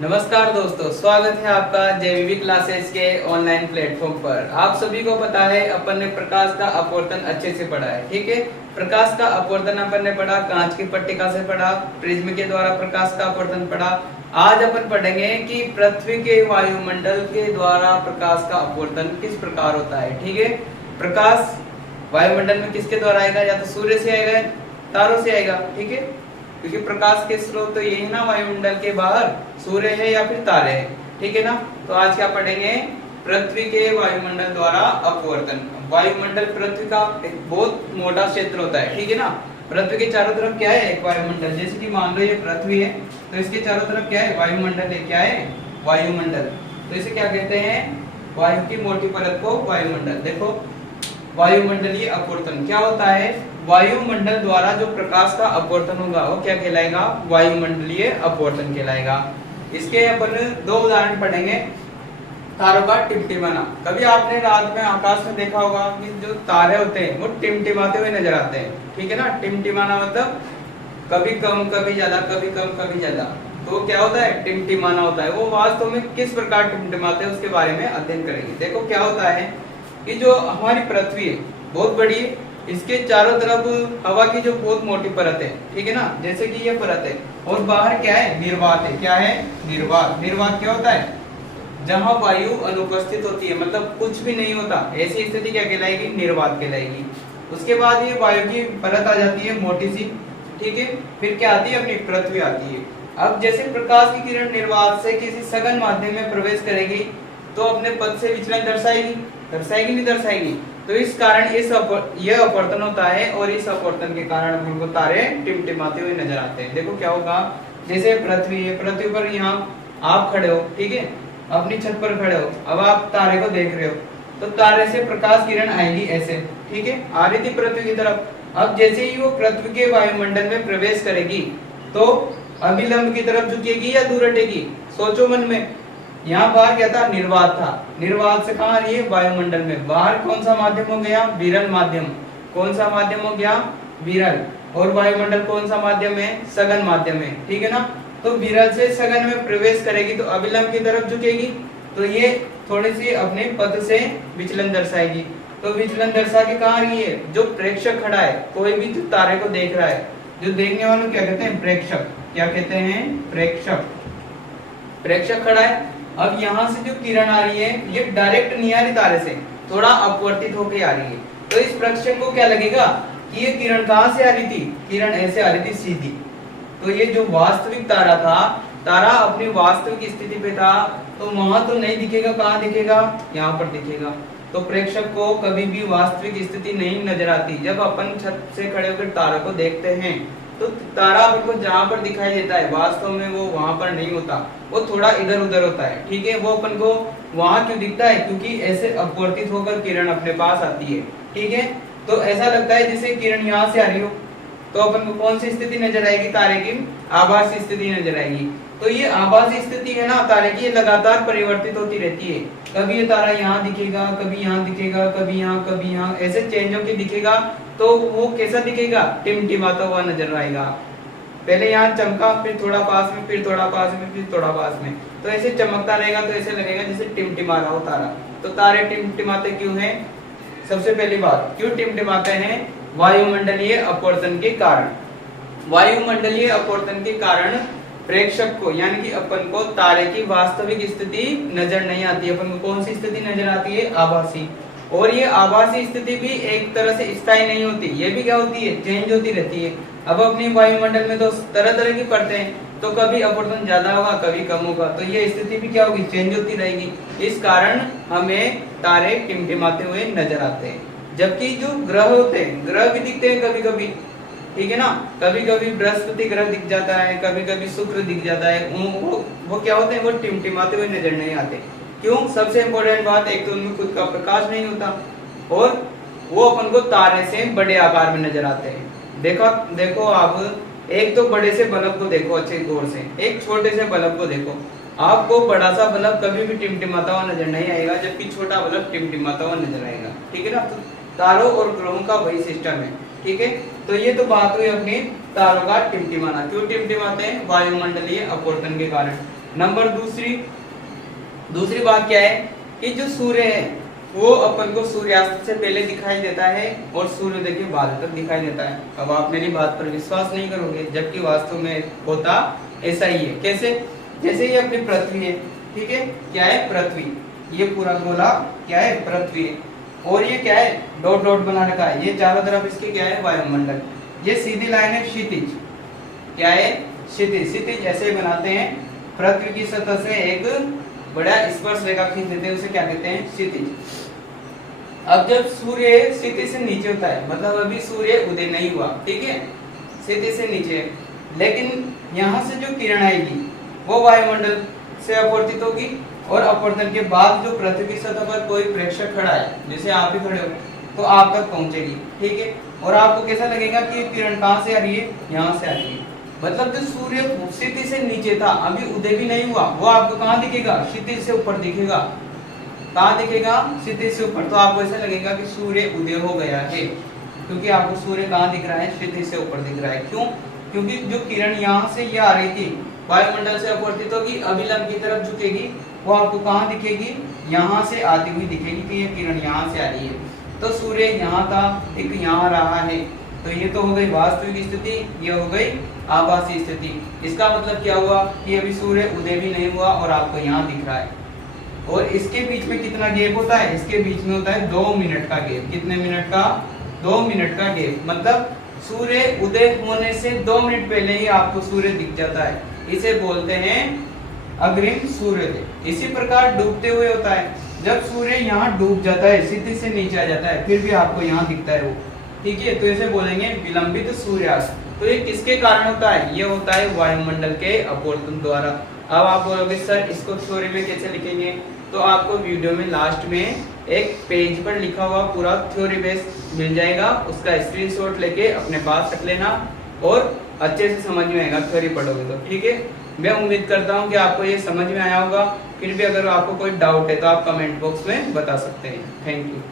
नमस्कार दोस्तों, स्वागत है आपका जेवीवी क्लासेस के ऑनलाइन प्लेटफॉर्म पर। आप सभी को पता है अपन ने प्रकाश का अपवर्तन अच्छे से पढ़ा है। ठीक है, प्रकाश का अपवर्तन अपन ने पढ़ा, कांच की पट्टिका से पढ़ा, प्रिज्म के द्वारा प्रकाश का अपवर्तन पढ़ा। आज अपन पढ़ेंगे कि पृथ्वी के वायुमंडल के द्वारा प्रकाश का अपवर्तन किस प्रकार होता है। ठीक है, प्रकाश वायुमंडल में किसके द्वारा आएगा? या तो सूर्य से आएगा, तारों से आएगा। ठीक है, क्योंकि प्रकाश के स्रोत तो यही ना वायुमंडल के बाहर, सूर्य है या फिर तारे हैं। ठीक है ना। तो आज क्या पढ़ेंगे? पृथ्वी के वायुमंडल द्वारा अपवर्तन। वायुमंडल पृथ्वी का एक बहुत मोटा क्षेत्र होता है। ठीक है ना। पृथ्वी के चारों तरफ क्या है? एक वायुमंडल। जैसे कि मान लो ये पृथ्वी है, तो इसके चारों तरफ क्या है? वायुमंडल है। क्या है? वायुमंडल। तो इसे क्या कहते हैं? वायु की मोटी परत को वायुमंडल। देखो, वायुमंडलीय अपवर्तन क्या होता है? वायुमंडल द्वारा जो प्रकाश का अपवर्तन होगा वो क्या कहलाएगा? वायुमंडलीय अपवर्तन कहलाएगा। इसके अपन दो उदाहरण पढ़ेंगे। तारों का टिमटिमाना। कभी आपने रात में आकाश में देखा होगा कि जो तारे होते हैं वो टिमटिमाते हुए नजर आते हैं। ठीक है ना। टिमटिमाना मतलब कभी कम कभी ज्यादा, कभी कम कभी ज्यादा। तो क्या होता है? टिमटिमाना होता है। वो वास्तव में किस प्रकार टिमटिमाते हैं उसके बारे में अध्ययन करेंगे। देखो क्या होता है कि जो हमारी पृथ्वी है बहुत बड़ी है, इसके चारों तरफ हवा की जो बहुत मोटी परत है। ठीक है ना। जैसे कि ये परत है और बाहर क्या है? निर्वात है। क्या है? निर्वात। निर्वात क्या होता है? जहां वायु अनुपस्थित होती है, मतलब कुछ भी नहीं होता, ऐसी स्थिति क्या कहलाएगी? निर्वात कहलाएगी। उसके बाद ये वायु की परत आ जाती है मोटी सी। ठीक है, फिर क्या आती है? अपनी पृथ्वी आती है। अब जैसे प्रकाश की किरण निर्वात से किसी सघन माध्यम में प्रवेश करेगी तो अपने पथ से विचलन दर्शाएगी? दर्शाएगी नहीं दर्शाएगी? तो इस कारण यह अपवर्तन होता है और इस अपवर्तन के कारण हमको तारे टिमटिमाते हुए नजर आते हैं। देखो क्या होगा, जैसे पृथ्वी है, पृथ्वी पर यहाँ आप खड़े हो। ठीक है, अपनी छत पर खड़े हो, अब आप तारे को देख रहे हो, तो तारे से प्रकाश किरण आएगी ऐसे। ठीक है, आ रही थी पृथ्वी की तरफ। अब जैसे ही वो पृथ्वी के वायुमंडल में प्रवेश करेगी तो अभिलंब की तरफ झुकेगी या दूर हटेगी? सोचो मन में। यहाँ बाहर क्या था? निर्वात था। निर्वात से कहाँ आ रही है? वायुमंडल में। बाहर कौन सा माध्यम हो गया? विरल माध्यम। कौन सा माध्यम हो गया? विरल। और वायुमंडल कौन सा माध्यम है? सघन माध्यम है। ठीक है ना। तो विरल से सघन में प्रवेश करेगी तो अभिलंब की तरफ झुकेगी, तो ये थोड़ी सी अपने पथ से विचलन दर्शाएगी। तो विचलन दर्शा के कहाँ आ रही है? जो प्रेक्षक खड़ा है, कोई भी जो तारे को देख रहा है, जो देखने वालों क्या कहते हैं? प्रेक्षक। क्या कहते हैं? प्रेक्षक। प्रेक्षक खड़ा है। अब यहाँ से जो किरण आ रही है ये डायरेक्ट नहीं आ रही तारे से, थोड़ा अपवर्तित होके आ रही है। तो इस प्रेक्षक को क्या लगेगा कि ये किरण कहाँ से आ रही थी? किरण ऐसे आ रही थी सीधी। तो ये जो वास्तविक तारा था, तारा अपनी वास्तविक स्थिति पे था, तो वहां तो नहीं दिखेगा। कहाँ दिखेगा? यहाँ पर दिखेगा। तो प्रेक्षक को कभी भी वास्तविक स्थिति नहीं नजर आती। जब अपन छत से खड़े होकर तारा को देखते हैं तो तारा अपन को जहाँ पर दिखाई देता है वास्तव में वो वहां पर नहीं होता, वो थोड़ा इधर उधर होता है। ठीक है, वो अपन को वहां क्यों दिखता है? क्योंकि ऐसे अपवर्तित होकर किरण अपने पास आती है। ठीक है, तो ऐसा लगता है जैसे किरण यहाँ से आ रही हो, तो अपन को कौन सी स्थिति नजर आएगी? तारे की आभासी स्थिति नजर आएगी। तो ये आभासी स्थिति है ना तारे की, ये लगातार परिवर्तित होती रहती है। कभी ये तारा यहाँ दिखेगा, कभी यहाँ दिखेगा, कभी यहाँ, कभी यहाँ, ऐसे चेंज होकर दिखेगा। तो वो कैसा दिखेगा? टिमटिमाता हुआ नजर आएगा। पहले यहाँ चमका, फिर थोड़ा पास में, फिर थोड़ा पास में, फिर थोड़ा पास में, तो ऐसे चमकता रहेगा। तो ऐसे लगेगा जैसे टिमटिमा रहा हो तारा। तो तारे टिमटिमाते क्यों हैं? सबसे पहली बात, क्यों टिमटिमाते हैं? वायुमंडलीय अपवर्तन के कारण। वायुमंडलीय अपवर्तन के कारण प्रेक्षक को यानी कि अपन को तारे की वास्तविक स्थिति नजर नहीं आती। अपन को कौन सी स्थिति नजर आती है? आभासी। और ये आभासी स्थिति भी एक तरह से स्थायी नहीं होती, ये भी क्या होती है? चेंज होती रहती है। अब अपनी वायुमंडल में तो तरह तरह की परतें हैं, तो कभी अपवर्तन ज्यादा होगा, कभी कम होगा, तो ये स्थिति भी क्या होगी? चेंज होती रहेगी। इस कारण हमें तारे टिमटिमाते हुए नजर आते हैं। जबकि जो ग्रह होते हैं, ग्रह भी दिखते हैं कभी कभी। ठीक है ना। कभी कभी बृहस्पति ग्रह दिख जाता है, कभी कभी शुक्र दिख जाता है। वो क्या होते हैं? वो टिमटिमाते हुए नजर नहीं आते। क्यों? सबसे इंपॉर्टेंट बात, एक तो उनमें खुद का प्रकाश नहीं होता और वो अपन को तारे से बड़े आकार में नजर आते हैं। देखो आप एक तो बड़े से बल्ब को देखो अच्छे गौर से, एक छोटे से बल्ब को देखो। आपको बड़ा सा बल्ब कभी भी टिमटिमाता हुआ नजर नहीं आएगा, जबकि छोटा बल्ब टिमटिमाता हुआ नजर आएगा। ठीक है ना। तो तारों और ग्रहों का वही सिस्टम है। ठीक है, तो ये तो बात हुई अपनी तारों का टिमटिमाना। क्यों टिमटिमाते हैं? वायुमंडलीय अपवर्तन के कारण। नंबर दूसरी बात क्या है कि जो सूर्य है वो अपन को सूर्यास्त से पहले दिखाई देता है और सूर्योदय के बाद तक दिखाई देता है। अब आप मेरी बात पर विश्वास नहीं करोगे, जबकि वास्तव में होता ऐसा ही है। कैसे? जैसे ये अपनी पृथ्वी है, ठीक है, क्या है? पृथ्वी। ये पूरा गोला क्या है? पृथ्वी है। और ये क्या है? डॉट डॉट बना रखा है, ये चारों तरफ इसके क्या है? वायुमंडल। ये सीधी लाइन है क्षितिज, क्या है? क्षितिज ऐसे बनाते हैं, पृथ्वी की सतह से एक बड़ा स्पर्श रेखा खींच देते हैं, उसे क्या कहते हैं? क्षितिज। अब जब सूर्य क्षितिज से नीचे होता है, मतलब अभी सूर्य उदय नहीं हुआ, ठीक है, क्षितिज से नीचे, लेकिन यहाँ से जो किरण आएगी वो वायुमंडल से अपवर्तित होगी और अपवर्तन के बाद जो पृथ्वी की सतह पर कोई प्रेक्षक खड़ा है, जैसे आप ही खड़े हो, तो आप तक पहुंचेगी, ठीक है। और आपको कैसा लगेगा कि किरण कहाँ से आ रही है? यहाँ से आ रही है। मतलब जो सूर्य क्षितिज से नीचे था, अभी उदय भी नहीं हुआ, वो आपको कहाँ दिखेगा? क्षितिज से ऊपर दिखेगा। कहाँ दिखेगा? क्षितिज से ऊपर। तो आपको ऐसा लगेगा कि सूर्य उदय हो गया है, क्योंकि आपको सूर्य कहाँ दिख रहा है? क्षितिज से ऊपर दिख रहा है। क्यों? क्योंकि जो किरण यहाँ से ये आ रही थी, वायुमंडल से अपवर्तित होगी, अभिलंब की तरफ झुकेगी, वो आपको कहाँ दिखेगी? यहाँ से आती हुई दिखेगी कि ये किरण यहाँ से आ रही है। तो सूर्य यहाँ था, एक यहाँ रहा है। तो ये तो हो गई वास्तविक स्थिति, ये हो गई आभासी स्थिति। इसका मतलब क्या हुआ कि अभी सूर्य उदय भी नहीं हुआ और आपको यहाँ दिख रहा है। और इसके बीच में कितना गैप होता है? इसके बीच में होता है 2 मिनट का गैप। कितने मिनट का? 2 मिनट का गैप। मतलब सूर्य उदय होने से 2 मिनट पहले ही आपको सूर्य दिख जाता है। इसे बोलते हैं अग्रिम सूर्योदय। इसी प्रकार डूबते हुए होता है, जब सूर्य यहाँ डूब जाता है, क्षितिज से नीचे आ जाता है, फिर भी आपको यहाँ दिखता है वो, ठीक है, तो इसे बोलेंगे विलंबित सूर्यास्त। तो ये किसके कारण होता है? ये होता है वायुमंडल के अपवर्तन द्वारा। अब आप बोलोगे सर इसको थ्योरी में कैसे लिखेंगे? तो आपको वीडियो में लास्ट में एक पेज पर लिखा हुआ पूरा थ्योरी बेस मिल जाएगा, उसका स्क्रीनशॉट लेके अपने पास रख लेना और अच्छे से समझ में आएगा थ्योरी पढ़ोगे तो, ठीक है। मैं उम्मीद करता हूँ कि आपको ये समझ में आया होगा। फिर भी अगर आपको कोई डाउट है तो आप कमेंट बॉक्स में बता सकते हैं। Thank you.